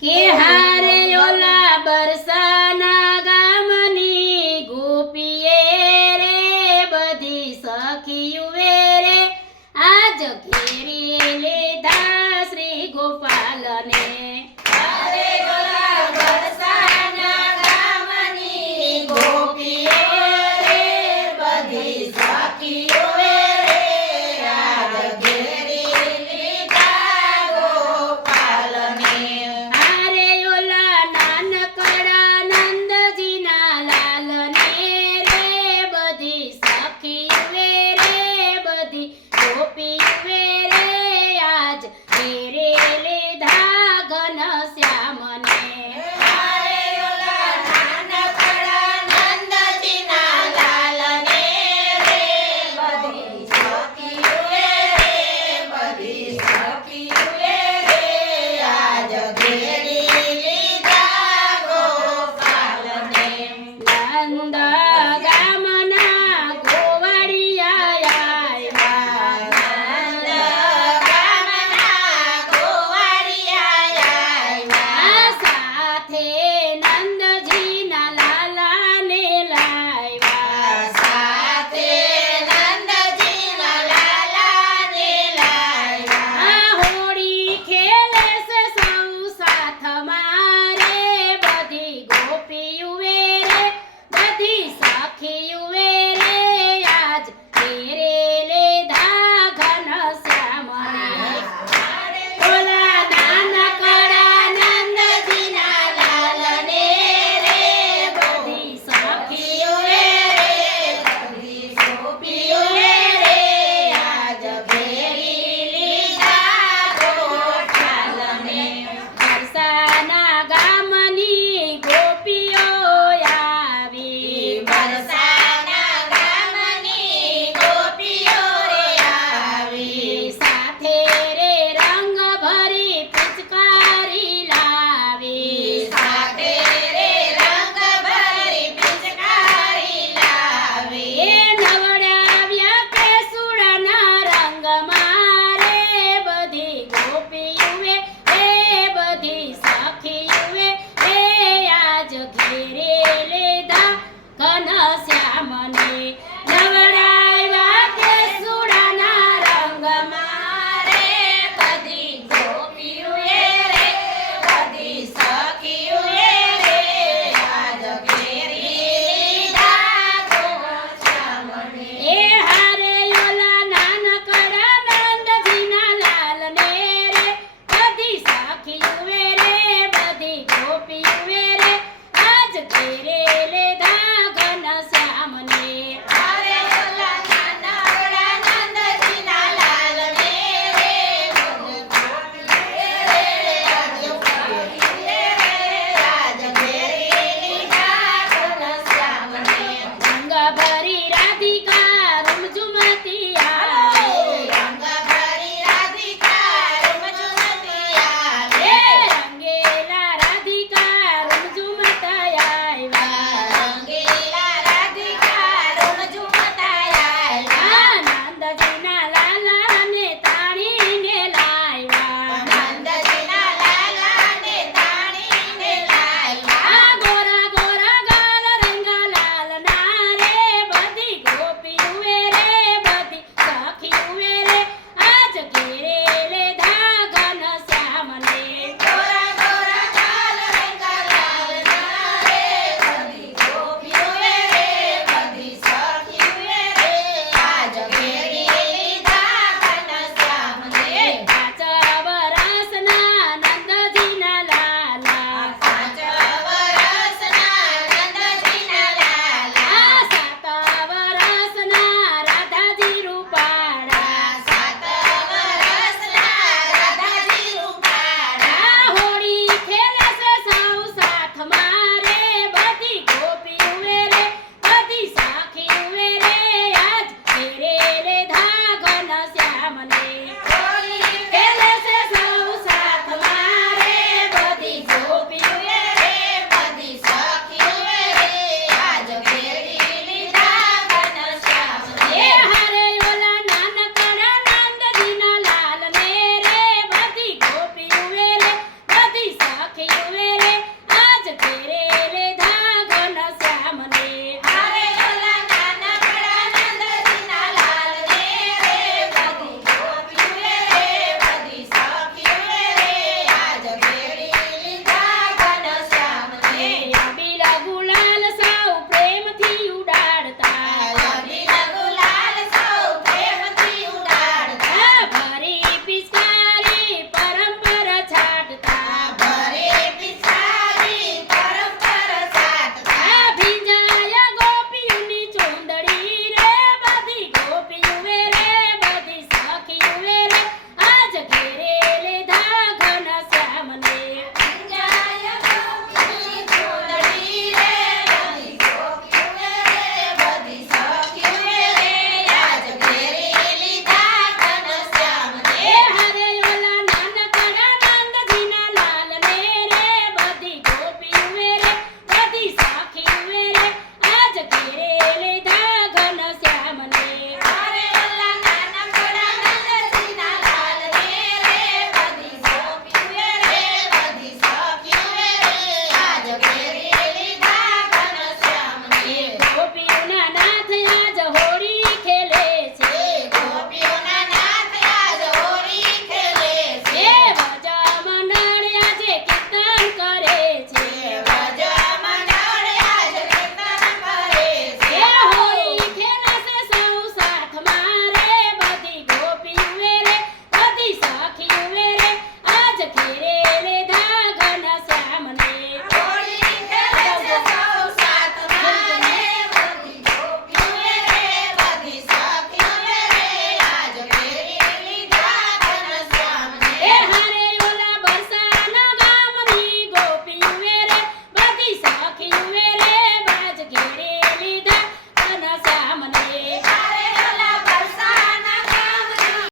કે હારે ઓલા બરસાના ગામની ગોપીએ રે બધી સખીયું વેરે આજ ઘેરી લીધા Shri ગોપાલને. Ngopi. Radhika રમજુમા Get it.